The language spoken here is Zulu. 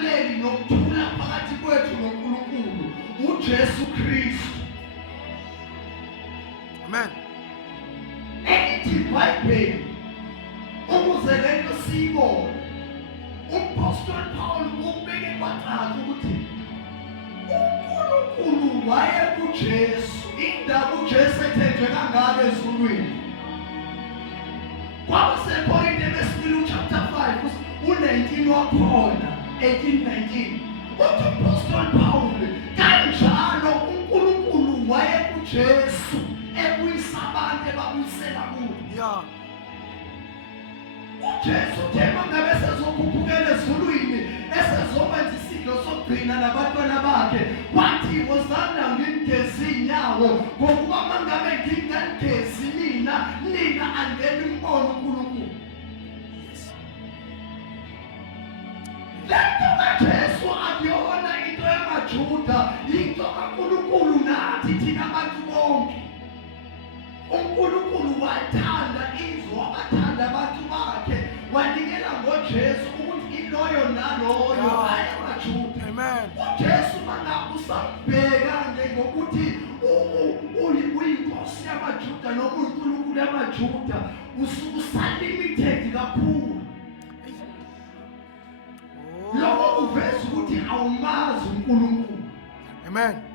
isaluleki nokuthula phakathi kwethu noNkulunkulu uJesu Kristu. Amen. Elithi iBhayibheli ukuze lento siyibone, uMpostoli Paul ubeke kwacaca ukuthi uNkulunkulu waye kuJesu, indaba uJesu ethenjwe kangaka ezulwini. Kwakusepoint ebesibili chapter 5 u19 wakhona 18:19. Uthi uMpostoli Paul kanjalo uNkulunkulu waye kuJesu ebuyisa abantu ebabuyisela kuye. Yeah. uJesu thema ngabe sezokhuphukela ezulwini esezokwenza isidlo sokugcina nabantwana bakhe, wathi wozana ngingigezi inyawo ngokuba mangabe ngingagezi nina angeni umbone uNkulunkulu. Lento kaJesu akuyona into yamaJuda, into kaNkulunkulu nathi thina abantu bonke. uNkulunkulu wathanda izwe, wabathanda abantu bakhe, wanikela ngoJesu ukuthi iloyo naloyo ayamaJuda. Amen. uJesu mangakusabheka ngokuthi uyinkosi yamaJuda noma uNkulunkulu yamaJuda, ususalimited kakhulu. Lokho kuveza ukuthi awumazi uNkulunkulu. Amen.